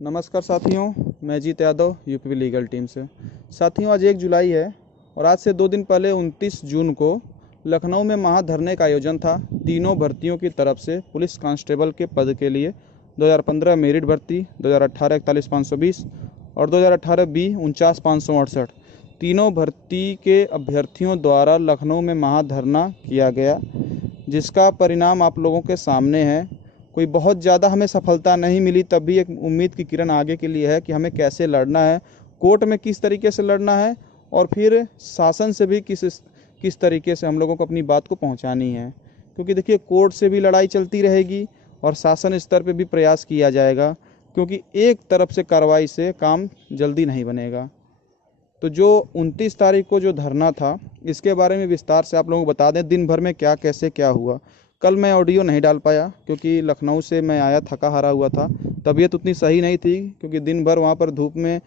नमस्कार साथियों, मैं जीत यादव यूपी लीगल टीम से। साथियों, आज 1 जुलाई है और आज से 2 दिन पहले 29 जून को लखनऊ में महाधरने का आयोजन था। तीनों भर्तियों की तरफ से पुलिस कांस्टेबल के पद के लिए 2015 मेरिट भर्ती, 2018 41,520 और 2018 बी 49,568 तीनों भर्ती के अभ्यर्थियों द्वारा लखनऊ में महाधरना किया गया, जिसका परिणाम आप लोगों के सामने है। कोई बहुत ज़्यादा हमें सफलता नहीं मिली, तब भी एक उम्मीद की किरण आगे के लिए है कि हमें कैसे लड़ना है, कोर्ट में किस तरीके से लड़ना है और फिर शासन से भी किस तरीके से हम लोगों को अपनी बात को पहुंचानी है। क्योंकि देखिए, कोर्ट से भी लड़ाई चलती रहेगी और शासन स्तर पे भी प्रयास किया जाएगा, क्योंकि एक तरफ से कार्रवाई से काम जल्दी नहीं बनेगा। तो जो 29 तारीख को जो धरना था, इसके बारे में विस्तार से आप लोगों को बता दें दिन भर में क्या कैसे क्या हुआ। कल मैं ऑडियो नहीं डाल पाया क्योंकि लखनऊ से मैं आया, थका हारा हुआ था, तबीयत उतनी सही नहीं थी, क्योंकि दिन भर वहाँ पर धूप में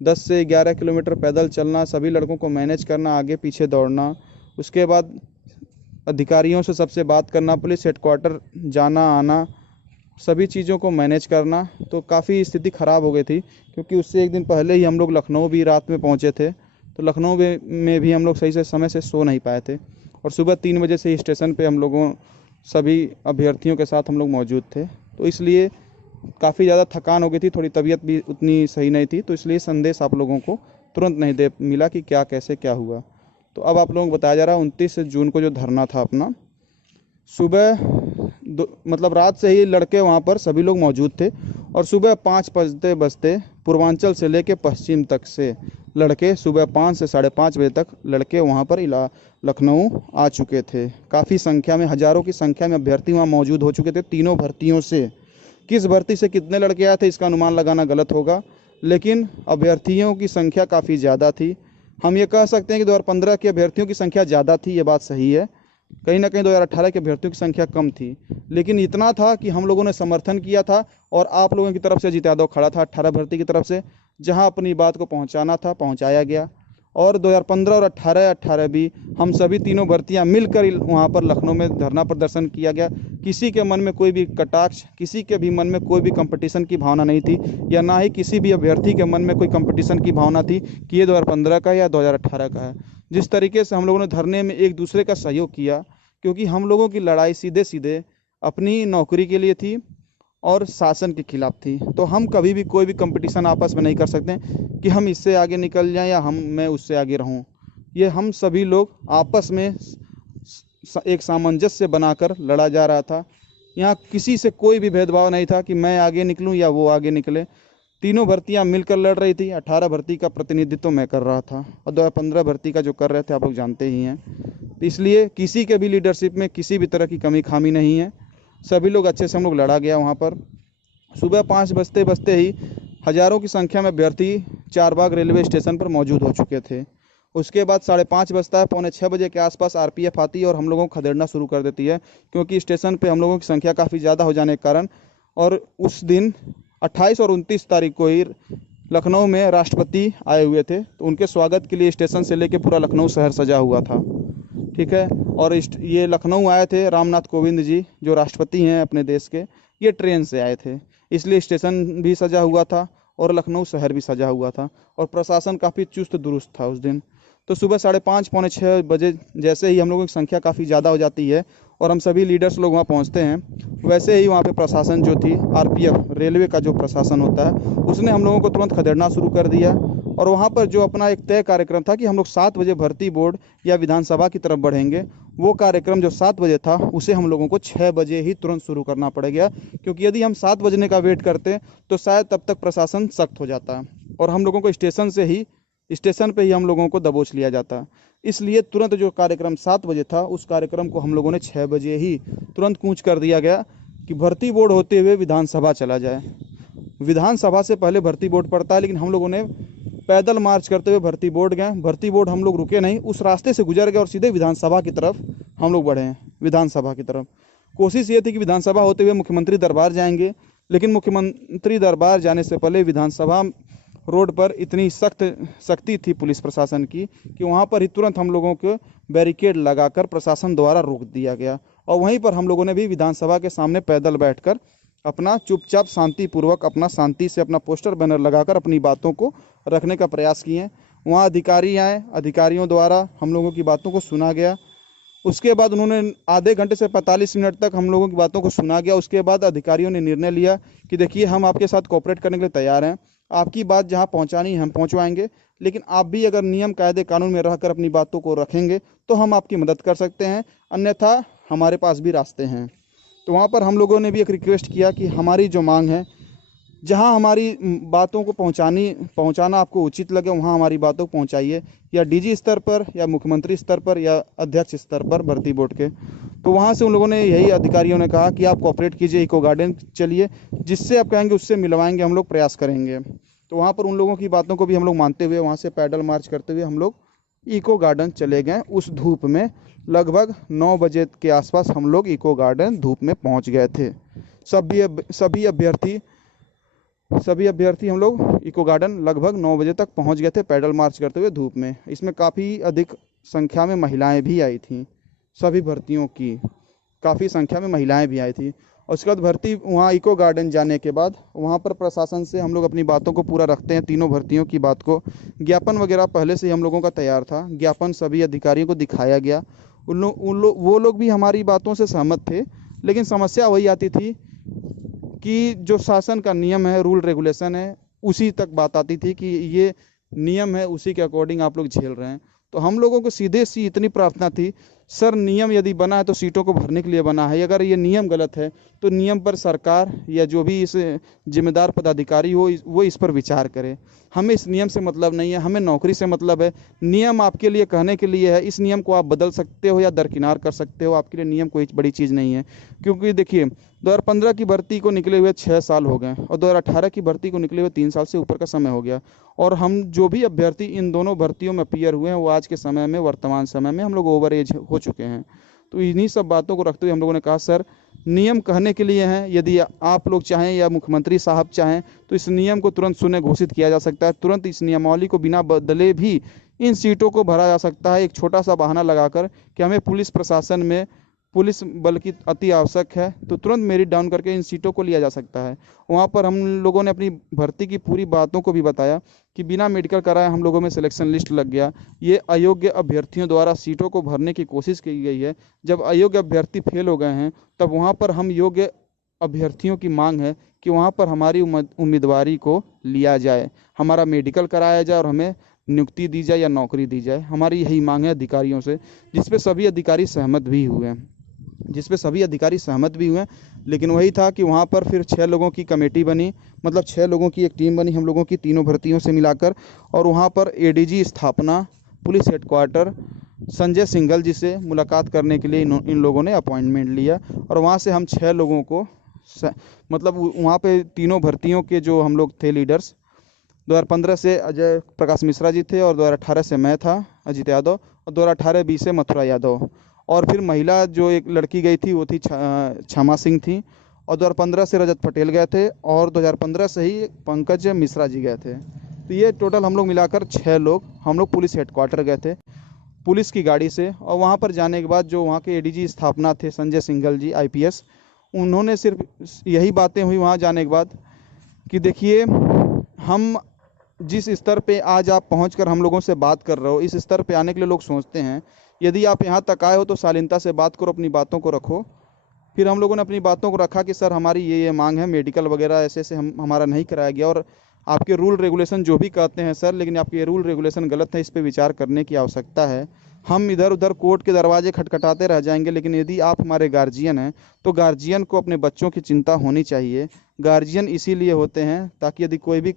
10 से 11 किलोमीटर पैदल चलना, सभी लड़कों को मैनेज करना, आगे पीछे दौड़ना, उसके बाद अधिकारियों से सबसे बात करना, पुलिस हेडक्वार्टर जाना आना, सभी चीज़ों को मैनेज करना, तो काफ़ी स्थिति ख़राब हो गई थी। क्योंकि उससे एक दिन पहले ही हम लोग लखनऊ भी रात में पहुँचे थे, तो लखनऊ में भी हम लोग सही से समय से सो नहीं पाए थे और सुबह 3 बजे से ही स्टेशन पे हम लोगों सभी अभ्यर्थियों के साथ हम लोग मौजूद थे। तो इसलिए काफ़ी ज़्यादा थकान हो गई थी, थोड़ी तबीयत भी उतनी सही नहीं थी, तो इसलिए संदेश आप लोगों को तुरंत नहीं दे मिला कि क्या कैसे क्या हुआ। तो अब आप लोगों को बताया जा रहा है 29 जून को जो धरना था अपना, सुबह मतलब रात से ही लड़के वहाँ पर सभी लोग मौजूद थे और सुबह 5 बजते बजते पूर्वांचल से लेकर पश्चिम तक से लड़के, सुबह 5 से 5:30 बजे तक लड़के वहाँ पर लखनऊ आ चुके थे। काफ़ी संख्या में, हज़ारों की संख्या में अभ्यर्थी वहाँ मौजूद हो चुके थे तीनों भर्तियों से। किस भर्ती से कितने लड़के आए थे इसका अनुमान लगाना गलत होगा, लेकिन अभ्यर्थियों की संख्या काफ़ी ज़्यादा थी। हम ये कह सकते हैं कि 2015 के अभ्यर्थियों की संख्या ज़्यादा थी, ये बात सही है। कहीं ना कहीं 2018 के अभ्यर्थियों की संख्या कम थी, लेकिन इतना था कि हम लोगों ने समर्थन किया था और आप लोगों की तरफ से जीत यादव खड़ा था 18 भर्ती की तरफ से, जहां अपनी बात को पहुंचाना था पहुंचाया गया। और 2015 और 18 भी हम सभी तीनों भर्तियां मिलकर वहां पर लखनऊ में धरना प्रदर्शन किया गया। किसी के मन में कोई भी कटाक्ष, किसी के भी मन में कोई भी कंपटीशन की भावना नहीं थी, या ना ही किसी भी अभ्यर्थी के मन में कोई कंपटीशन की भावना थी कि ये 2015 का या 2018 का है। जिस तरीके से हम लोगों ने धरने में एक दूसरे का सहयोग किया, क्योंकि हम लोगों की लड़ाई सीधे सीधे अपनी नौकरी के लिए थी और शासन के खिलाफ थी। तो हम कभी भी कोई भी कंपटीशन आपस में नहीं कर सकते कि हम इससे आगे निकल जाएं या मैं उससे आगे रहूं। ये हम सभी लोग आपस में एक सामंजस्य बनाकर लड़ा जा रहा था। यहाँ किसी से कोई भी भेदभाव नहीं था कि मैं आगे निकलूं या वो आगे निकले। तीनों भर्तियां मिलकर लड़ रही थी। 18 भर्ती का प्रतिनिधित्व मैं कर रहा था और 2015 भर्ती का जो कर रहे थे आप लोग जानते ही हैं। इसलिए किसी के भी लीडरशिप में किसी भी तरह की कमी खामी नहीं है, सभी लोग अच्छे से हम लोग लड़ा गया। वहाँ पर सुबह 5 बजते बजते ही हज़ारों की संख्या में अभ्यर्थी चारबाग रेलवे स्टेशन पर मौजूद हो चुके थे। उसके बाद 5:30 बजता है, 5:45 बजे के आसपास आरपीएफ आती है और हम लोगों को खदेड़ना शुरू कर देती है, क्योंकि स्टेशन पे हम लोगों की संख्या काफ़ी ज़्यादा हो जाने के कारण। और उस दिन 28 और 29 तारीख को ही लखनऊ में राष्ट्रपति आए हुए थे, तो उनके स्वागत के लिए स्टेशन से लेकर पूरा लखनऊ शहर सजा हुआ था। ठीक है, और ये लखनऊ आए थे रामनाथ कोविंद जी, जो राष्ट्रपति हैं अपने देश के, ये ट्रेन से आए थे, इसलिए स्टेशन भी सजा हुआ था और लखनऊ शहर भी सजा हुआ था और प्रशासन काफ़ी चुस्त दुरुस्त था उस दिन। तो सुबह 5:30 पौने 6 बजे जैसे ही हम लोगों की संख्या काफ़ी ज़्यादा हो जाती है और हम सभी लीडर्स लोग वहाँ पहुँचते हैं, वैसे ही वहाँ पे प्रशासन जो थी, आरपीएफ रेलवे का जो प्रशासन होता है, उसने हम लोगों को तुरंत खदेड़ना शुरू कर दिया। और वहाँ पर जो अपना एक तय कार्यक्रम था कि हम लोग 7 बजे भर्ती बोर्ड या विधानसभा की तरफ बढ़ेंगे, वो कार्यक्रम जो 7 बजे था उसे हम लोगों को 6 बजे ही तुरंत शुरू करना पड़ गया, क्योंकि यदि हम 7 बजने का वेट करते तो शायद तब तक प्रशासन सख्त हो जाता और हम लोगों को स्टेशन पे ही हम लोगों को दबोच लिया जाता। इसलिए तुरंत जो कार्यक्रम 7 बजे था, उस कार्यक्रम को हम लोगों ने 6 बजे ही तुरंत कूच कर दिया गया कि भर्ती बोर्ड होते हुए विधानसभा चला जाए। विधानसभा से पहले भर्ती बोर्ड पड़ता है, लेकिन हम लोगों ने पैदल मार्च करते हुए भर्ती बोर्ड गए। भर्ती बोर्ड हम लोग रुके नहीं, उस रास्ते से गुजर गए और सीधे विधानसभा की तरफ हम लोग बढ़े हैं। विधानसभा की तरफ कोशिश ये थी कि विधानसभा होते हुए मुख्यमंत्री दरबार जाएंगे, लेकिन मुख्यमंत्री दरबार जाने से पहले विधानसभा रोड पर इतनी सख्ती थी पुलिस प्रशासन की कि वहाँ पर ही तुरंत हम लोगों को बैरिकेड लगाकर प्रशासन द्वारा रोक दिया गया और वहीं पर हम लोगों ने भी विधानसभा के सामने पैदल बैठकर अपना चुपचाप शांतिपूर्वक अपना शांति से अपना पोस्टर बैनर लगाकर अपनी बातों को रखने का प्रयास किए। वहाँ अधिकारी आए, अधिकारियों द्वारा हम लोगों की बातों को सुना गया। उसके बाद उन्होंने आधे घंटे से 45 मिनट तक हम लोगों की बातों को सुना गया। उसके बाद अधिकारियों ने निर्णय लिया कि देखिए हम आपके साथ कोऑपरेट करने के लिए तैयार हैं, आपकी बात जहां पहुंचानी है हम पहुंचवाएंगे, लेकिन आप भी अगर नियम कायदे कानून में रहकर अपनी बातों को रखेंगे तो हम आपकी मदद कर सकते हैं, अन्यथा हमारे पास भी रास्ते हैं। तो वहाँ पर हम लोगों ने भी एक रिक्वेस्ट किया कि हमारी जो मांग है, जहां हमारी बातों को पहुंचाना आपको उचित लगे वहां हमारी बातों को पहुंचाइए, या डीजी स्तर पर या मुख्यमंत्री स्तर पर या अध्यक्ष स्तर पर भर्ती बोर्ड के। तो वहां से उन लोगों ने यही अधिकारियों ने कहा कि आप कोऑपरेट कीजिए, इको गार्डन चलिए, जिससे आप कहेंगे उससे मिलवाएंगे, हम लोग प्रयास करेंगे। तो वहाँ पर उन लोगों की बातों को भी हम लोग मानते हुए वहाँ से पैदल मार्च करते हुए हम लोग इको गार्डन चले गए। उस धूप में लगभग 9 बजे के आसपास हम लोग इको गार्डन धूप में पहुँच गए थे। सभी अभ्यर्थी हम लोग इको गार्डन लगभग 9 बजे तक पहुंच गए थे पैदल मार्च करते हुए धूप में। इसमें काफ़ी अधिक संख्या में महिलाएं भी आई थीं, सभी भर्तियों की काफ़ी संख्या में महिलाएं भी आई थी। और उसके बाद भर्ती वहाँ इको गार्डन जाने के बाद वहाँ पर प्रशासन से हम लोग अपनी बातों को पूरा रखते हैं, तीनों भर्तियों की बात को। ज्ञापन वगैरह पहले से ही हम लोगों का तैयार था, ज्ञापन सभी अधिकारियों को दिखाया गया। वो लोग भी हमारी बातों से सहमत थे, लेकिन समस्या वही आती थी कि जो शासन का नियम है, रूल रेगुलेशन है, उसी तक बात आती थी कि ये नियम है, उसी के अकॉर्डिंग आप लोग झेल रहे हैं। तो हम लोगों को सीधे सी इतनी प्रार्थना थी, सर नियम यदि बना है तो सीटों को भरने के लिए बना है, अगर ये नियम गलत है तो नियम पर सरकार या जो भी इस जिम्मेदार पदाधिकारी हो वो इस पर विचार करे। हमें इस नियम से मतलब नहीं है, हमें नौकरी से मतलब है। नियम आपके लिए कहने के लिए है, इस नियम को आप बदल सकते हो या दरकिनार कर सकते हो, आपके लिए नियम कोई बड़ी चीज़ नहीं है। क्योंकि देखिए 2015 की भर्ती को निकले हुए 6 साल हो गए और 2018 की भर्ती को निकले हुए 3 साल से ऊपर का समय हो गया। और हम जो भी अभ्यर्थी इन दोनों भर्तियों में अपीयर हुए हैं वो आज के समय में, वर्तमान समय में हम लोग ओवर एज हो चुके हैं। तो इन्हीं सब बातों को रखते हुए हम लोगों ने कहा सर नियम कहने के लिए हैं, यदि आप लोग चाहें या मुख्यमंत्री साहब चाहें तो इस नियम को तुरंत शून्य घोषित किया जा सकता है, तुरंत इस नियमावली को बिना बदले भी इन सीटों को भरा जा सकता है, एक छोटा सा बहाना लगाकर कि हमें पुलिस प्रशासन में पुलिस बल की अति आवश्यक है, तो तुरंत मेरिट डाउन करके इन सीटों को लिया जा सकता है। वहाँ पर हम लोगों ने अपनी भर्ती की पूरी बातों को भी बताया कि बिना मेडिकल कराए हम लोगों में सिलेक्शन लिस्ट लग गया, ये अयोग्य अभ्यर्थियों द्वारा सीटों को भरने की कोशिश की गई है। जब अयोग्य अभ्यर्थी फेल हो गए हैं तब वहाँ पर हम योग्य अभ्यर्थियों की मांग है कि वहाँ पर हमारी उम्मीदवारी को लिया जाए, हमारा मेडिकल कराया जाए और हमें नियुक्ति दी जाए या नौकरी दी जाए। हमारी यही मांग है अधिकारियों से, जिस सभी अधिकारी सहमत भी हुए। लेकिन वही था कि वहाँ पर फिर 6 लोगों की कमेटी बनी, मतलब 6 लोगों की एक टीम बनी हम लोगों की तीनों भर्तियों से मिलाकर। और वहाँ पर एडीजी स्थापना, पुलिस हेडक्वार्टर संजय सिंघल जी से मुलाकात करने के लिए इन लोगों ने अपॉइंटमेंट लिया। और वहाँ से हम 6 लोगों को मतलब वहाँ पे तीनों भर्तियों के जो हम लोग थे लीडर्स, 2015 से अजय प्रकाश मिश्रा जी थे और 2018 से मैं था अजित यादव और 2018-20 से मथुरा यादव। और फिर महिला जो एक लड़की गई थी वो थी क्षमा सिंह थी। और 2015 से रजत पटेल गए थे और 2015 से ही पंकज मिश्रा जी गए थे। तो ये टोटल हम लोग मिलाकर 6 लोग हम लोग पुलिस हेडक्वार्टर गए थे पुलिस की गाड़ी से। और वहाँ पर जाने के बाद जो वहाँ के एडीजी स्थापना थे संजय सिंघल जी IPS, उन्होंने सिर्फ यही बातें हुई वहाँ जाने के बाद कि देखिए हम जिस स्तर पे आज आप पहुंचकर हम लोगों से बात कर रहे हो, इस स्तर पे आने के लिए लोग सोचते हैं यदि आप यहाँ तक आए हो तो शालीनता से बात करो, अपनी बातों को रखो। फिर हम लोगों ने अपनी बातों को रखा कि सर हमारी ये मांग है, मेडिकल वगैरह ऐसे हमारा नहीं कराया गया और आपके रूल रेगुलेशन जो भी कहते हैं सर, लेकिन आपके ये रूल रेगुलेशन गलत है, इस पर विचार करने की आवश्यकता है। हम इधर उधर कोर्ट के दरवाजे खटखटाते रह जाएंगे, लेकिन यदि आप हमारे गार्जियन हैं तो गार्जियन को अपने बच्चों की चिंता होनी चाहिए। गार्जियन इसीलिए होते हैं ताकि यदि कोई भी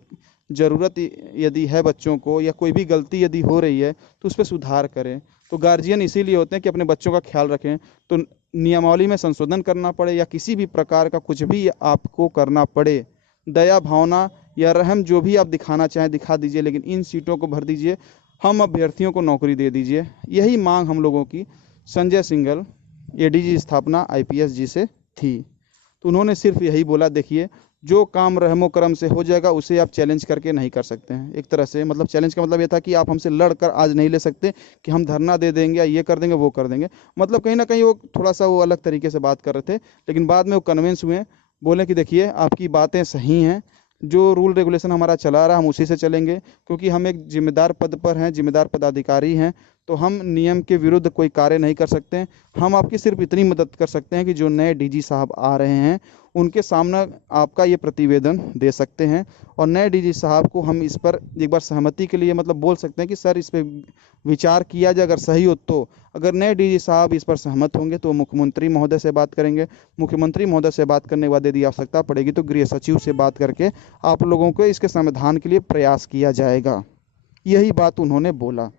ज़रूरत यदि है बच्चों को या कोई भी गलती यदि हो रही है तो उस पर सुधार करें। तो गार्जियन इसीलिए होते हैं कि अपने बच्चों का ख्याल रखें। तो नियमावली में संशोधन करना पड़े या किसी भी प्रकार का कुछ भी आपको करना पड़े, दया भावना या रहम जो भी आप दिखाना चाहें दिखा दीजिए, लेकिन इन सीटों को भर दीजिए, हम अभ्यर्थियों को नौकरी दे दीजिए। यही मांग हम लोगों की संजय सिंघल ADG स्थापना IPS जी से थी। तो उन्होंने सिर्फ यही बोला, देखिए जो काम रहमो करम से हो जाएगा उसे आप चैलेंज करके नहीं कर सकते हैं। एक तरह से मतलब चैलेंज का मतलब ये था कि आप हमसे लड़कर आज नहीं ले सकते कि हम धरना दे देंगे या ये कर देंगे वो कर देंगे। मतलब कहीं ना कहीं वो थोड़ा सा वो अलग तरीके से बात कर रहे थे, लेकिन बाद में वो कन्विंस हुए बोले कि देखिए आपकी बातें सही हैं, जो रूल रेगुलेशन हमारा चला रहा हम उसी से चलेंगे, क्योंकि हम एक जिम्मेदार पद पर हैं, जिम्मेदार पदाधिकारी हैं, तो हम नियम के विरुद्ध कोई कार्य नहीं कर सकते हैं। हम आपकी सिर्फ इतनी मदद कर सकते हैं कि जो नए डीजी साहब आ रहे हैं उनके सामने आपका ये प्रतिवेदन दे सकते हैं, और नए डीजी साहब को हम इस पर एक बार सहमति के लिए मतलब बोल सकते हैं कि सर इस पर विचार किया जाए, अगर सही हो तो। अगर नए डीजी साहब इस पर सहमत होंगे तो मुख्यमंत्री महोदय से बात करेंगे, मुख्यमंत्री महोदय से बात करने के बाद यदि आवश्यकता पड़ेगी तो गृह सचिव से बात करके आप लोगों को इसके समाधान के लिए प्रयास किया जाएगा। यही बात उन्होंने बोला।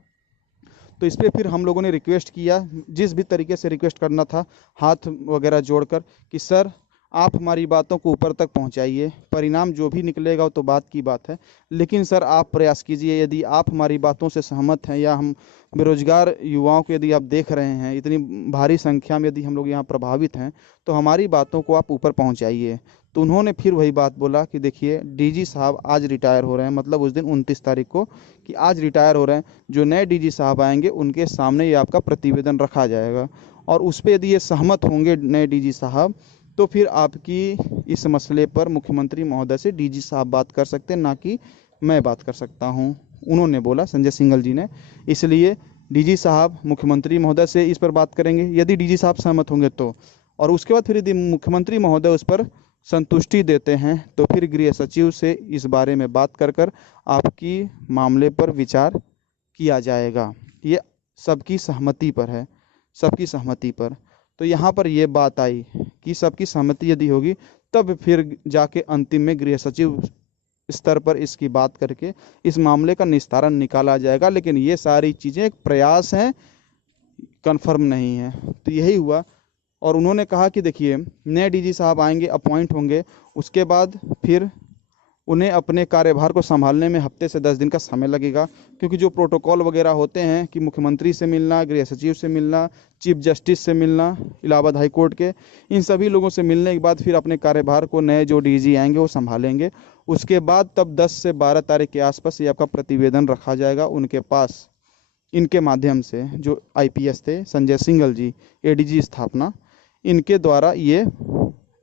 तो इस पर फिर हम लोगों ने रिक्वेस्ट किया, जिस भी तरीके से रिक्वेस्ट करना था, हाथ वगैरह जोड़कर, कि सर आप हमारी बातों को ऊपर तक पहुंचाइए, परिणाम जो भी निकलेगा वो तो बात की बात है, लेकिन सर आप प्रयास कीजिए। यदि आप हमारी बातों से सहमत हैं, या हम बेरोजगार युवाओं को यदि आप देख रहे हैं इतनी भारी संख्या में यदि हम लोग यहाँ प्रभावित हैं, तो हमारी बातों को आप ऊपर पहुँचाइए। तो उन्होंने फिर वही बात बोला कि देखिए डीजी साहब आज रिटायर हो रहे हैं, मतलब उस दिन 29 तारीख को, कि आज रिटायर हो रहे हैं, जो नए डीजी साहब आएंगे उनके सामने ये आपका प्रतिवेदन रखा जाएगा, और उस पर यदि ये सहमत होंगे नए डीजी साहब, तो फिर आपकी इस मसले पर मुख्यमंत्री महोदय से डीजी साहब बात कर सकते हैं, ना कि मैं बात कर सकता हूं, उन्होंने बोला, संजय सिंघल जी ने। इसलिए डीजी साहब मुख्यमंत्री महोदय से इस पर बात करेंगे, यदि डीजी साहब सहमत होंगे तो, और उसके बाद फिर यदि मुख्यमंत्री महोदय उस पर संतुष्टि देते हैं तो फिर गृह सचिव से इस बारे में बात कर कर आपकी मामले पर विचार किया जाएगा। ये सबकी सहमति पर है, सबकी सहमति पर। तो यहाँ पर ये बात आई कि सबकी सहमति यदि होगी तब फिर जाके अंतिम में गृह सचिव स्तर पर इसकी बात करके इस मामले का निस्तारण निकाला जाएगा। लेकिन ये सारी चीज़ें एक प्रयास हैं, कन्फर्म नहीं है। तो यही हुआ, और उन्होंने कहा कि देखिए नए डीजी साहब आएंगे, अपॉइंट होंगे, उसके बाद फिर उन्हें अपने कार्यभार को संभालने में हफ्ते से 10 दिन का समय लगेगा, क्योंकि जो प्रोटोकॉल वगैरह होते हैं कि मुख्यमंत्री से मिलना, गृह सचिव से मिलना, चीफ जस्टिस से मिलना इलाहाबाद हाई कोर्ट के, इन सभी लोगों से मिलने के बाद फिर अपने कार्यभार को नए जो डीजी आएंगे वो संभालेंगे। उसके बाद तब 10 से 12 तारीख के आसपास ये आपका प्रतिवेदन रखा जाएगा उनके पास, इनके माध्यम से, जो आईपीएस थे संजय सिंघल जी, एडीजी स्थापना, इनके द्वारा ये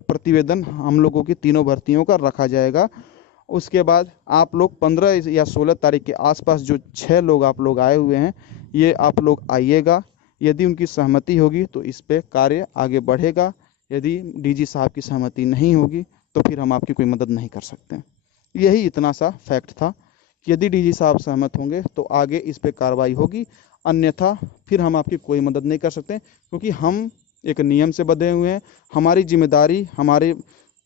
प्रतिवेदन हम लोगों की तीनों भर्तियों का रखा जाएगा। उसके बाद आप लोग 15 या 16 तारीख के आसपास जो 6 लोग आप लोग आए हुए हैं, ये आप लोग आइएगा। यदि उनकी सहमति होगी तो इस पे कार्य आगे बढ़ेगा, यदि डीजी साहब की सहमति नहीं होगी तो फिर हम आपकी कोई मदद नहीं कर सकते। यही इतना सा फैक्ट था कि यदि डीजी साहब सहमत होंगे तो आगे इस पे कार्रवाई होगी, अन्यथा फिर हम आपकी कोई मदद नहीं कर सकते, क्योंकि हम एक नियम से बंधे हुए हैं। हमारी जिम्मेदारी हमारे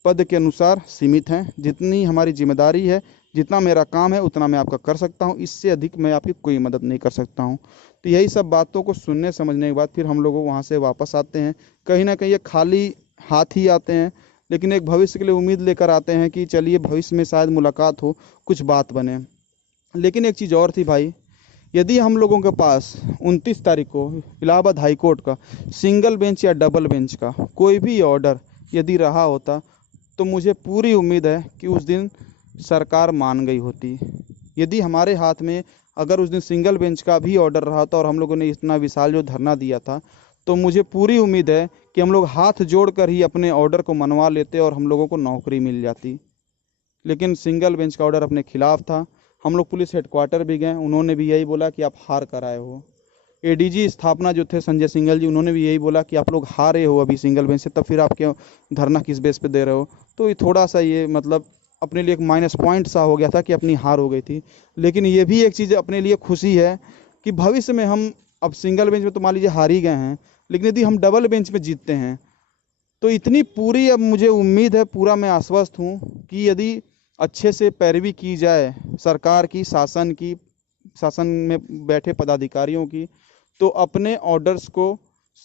पद के अनुसार सीमित हैं। जितनी हमारी जिम्मेदारी है, जितना मेरा काम है उतना मैं आपका कर सकता हूं, इससे अधिक मैं आपकी कोई मदद नहीं कर सकता हूं। तो यही सब बातों को सुनने समझने के बाद फिर हम लोग वहां से वापस आते हैं। कहीं ना कहीं ये खाली हाथ ही आते हैं, लेकिन एक भविष्य के लिए उम्मीद लेकर आते हैं कि चलिए भविष्य में शायद मुलाकात हो, कुछ बात बने। लेकिन एक चीज़ और थी भाई, यदि हम लोगों के पास 29 तारीख को इलाहाबाद हाई कोर्ट का सिंगल बेंच या डबल बेंच का कोई भी ऑर्डर यदि रहा होता, तो मुझे पूरी उम्मीद है कि उस दिन सरकार मान गई होती। यदि हमारे हाथ में अगर उस दिन सिंगल बेंच का भी ऑर्डर रहा था और हम लोगों ने इतना विशाल जो धरना दिया था, तो मुझे पूरी उम्मीद है कि हम लोग हाथ जोड़कर ही अपने ऑर्डर को मनवा लेते और हम लोगों को नौकरी मिल जाती। लेकिन सिंगल बेंच का ऑर्डर अपने खिलाफ था। हम लोग पुलिस हेडक्वार्टर भी गए, उन्होंने भी यही बोला कि आप हार कर आए हो। एडीजी स्थापना जो थे संजय सिंघल जी, उन्होंने भी यही बोला कि आप लोग हारे हो अभी सिंगल बेंच से, तब फिर आप क्यों धरना किस बेस पे दे रहे हो। तो ये थोड़ा सा ये मतलब अपने लिए एक माइनस पॉइंट सा हो गया था कि अपनी हार हो गई थी। लेकिन ये भी एक चीज़ अपने लिए खुशी है कि भविष्य में हम अब सिंगल बेंच में तो मान लीजिए हार ही गए हैं, लेकिन यदि हम डबल बेंच में जीतते हैं तो इतनी पूरी अब मुझे उम्मीद है, पूरा मैं आश्वस्त हूँ कि यदि अच्छे से पैरवी की जाए सरकार की, शासन में बैठे पदाधिकारियों की, तो अपने ऑर्डर्स को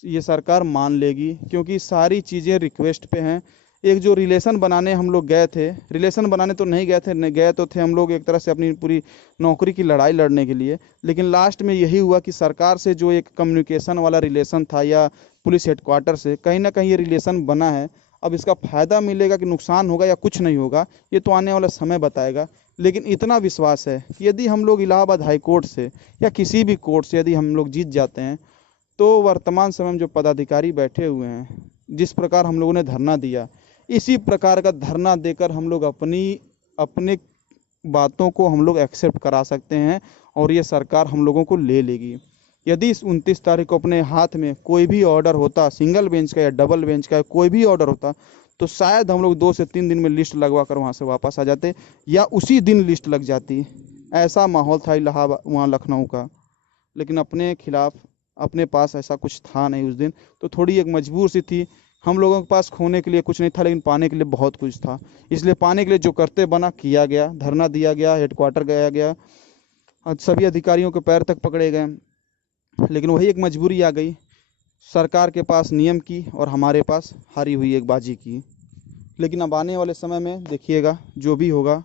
ये सरकार मान लेगी, क्योंकि सारी चीज़ें रिक्वेस्ट पे हैं। एक जो रिलेशन बनाने हम लोग गए थे, रिलेशन बनाने तो नहीं गए थे, गए तो थे हम लोग एक तरह से अपनी पूरी नौकरी की लड़ाई लड़ने के लिए, लेकिन लास्ट में यही हुआ कि सरकार से जो एक कम्युनिकेशन वाला रिलेशन था या पुलिस हेडक्वार्टर से, कहीं ना कहीं ये रिलेशन बना है। अब इसका फ़ायदा मिलेगा कि नुकसान होगा या कुछ नहीं होगा, ये तो आने वाला समय बताएगा। लेकिन इतना विश्वास है कि यदि हम लोग इलाहाबाद हाई कोर्ट से या किसी भी कोर्ट से यदि हम लोग जीत जाते हैं, तो वर्तमान समय में जो पदाधिकारी बैठे हुए हैं, जिस प्रकार हम लोगों ने धरना दिया, इसी प्रकार का धरना देकर हम लोग अपने बातों को हम लोग एक्सेप्ट करा सकते हैं और ये सरकार हम लोगों को ले लेगी। यदि इस 29 तारीख को अपने हाथ में कोई भी ऑर्डर होता, सिंगल बेंच का या डबल बेंच का, कोई भी ऑर्डर होता, तो शायद हम लोग 2 से 3 दिन में लिस्ट लगवा कर वहाँ से वापस आ जाते, या उसी दिन लिस्ट लग जाती। ऐसा माहौल था इलाहाबाद वहाँ लखनऊ का। लेकिन अपने खिलाफ अपने पास ऐसा कुछ था नहीं उस दिन, तो थोड़ी एक मजबूर सी थी। हम लोगों के पास खोने के लिए कुछ नहीं था, लेकिन पाने के लिए बहुत कुछ था। इसलिए पाने के लिए जो करते बना किया गया, धरना दिया गया, हेडक्वार्टर गया गया, सभी अधिकारियों के पैर तक पकड़े गए। लेकिन वही एक मजबूरी आ गई, सरकार के पास नियम की और हमारे पास हारी हुई एक बाजी की। लेकिन अब आने वाले समय में देखिएगा जो भी होगा,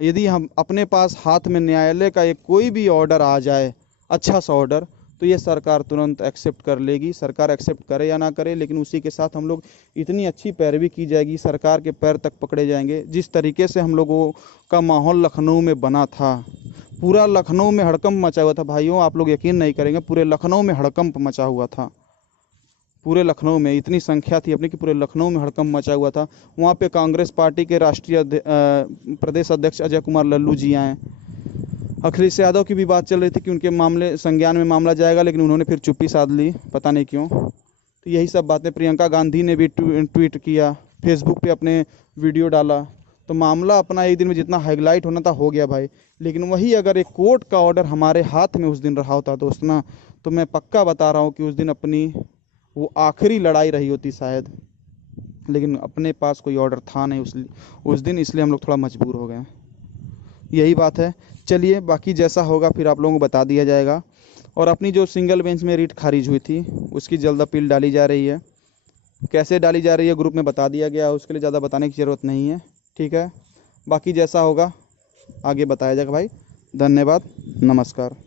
यदि हम अपने पास हाथ में न्यायालय का एक कोई भी ऑर्डर आ जाए, अच्छा सा ऑर्डर, तो ये सरकार तुरंत एक्सेप्ट कर लेगी। सरकार एक्सेप्ट करे या ना करे, लेकिन उसी के साथ हम लोग इतनी अच्छी पैरवी की जाएगी, सरकार के पैर तक पकड़े जाएंगे। जिस तरीके से हम लोगों का माहौल लखनऊ में बना था, पूरा लखनऊ में हड़कंप मचा हुआ था भाइयों, आप लोग यकीन नहीं करेंगे, पूरे लखनऊ में हड़कंप मचा हुआ था। पूरे लखनऊ में इतनी संख्या थी अपनी कि पूरे लखनऊ में हड़कंप मचा हुआ था। वहाँ पे कांग्रेस पार्टी के राष्ट्रीय प्रदेश अध्यक्ष अजय कुमार लल्लू जी आए। अखिलेश यादव की भी बात चल रही थी कि उनके मामले संज्ञान में मामला जाएगा, लेकिन उन्होंने फिर चुप्पी साध ली, पता नहीं क्यों। तो यही सब बातें, प्रियंका गांधी ने भी ट्वीट किया, फेसबुक पे अपने वीडियो डाला, तो मामला अपना एक दिन में जितना हाईलाइट होना था हो गया भाई। लेकिन वही अगर एक कोर्ट का ऑर्डर हमारे हाथ में उस दिन रहा होता दोस्त ना, तो मैं पक्का बता रहा हूँ कि उस दिन अपनी वो आखिरी लड़ाई रही होती शायद। लेकिन अपने पास कोई ऑर्डर था नहीं उस दिन, इसलिए हम लोग थोड़ा मजबूर हो गए। यही बात है। चलिए, बाकी जैसा होगा फिर आप लोगों को बता दिया जाएगा। और अपनी जो सिंगल बेंच में रीट खारिज हुई थी, उसकी जल्द अपील डाली जा रही है। कैसे डाली जा रही है ग्रुप में बता दिया गया, उसके लिए ज़्यादा बताने की ज़रूरत नहीं है, ठीक है। बाकी जैसा होगा आगे बताया जाएगा भाई। धन्यवाद, नमस्कार।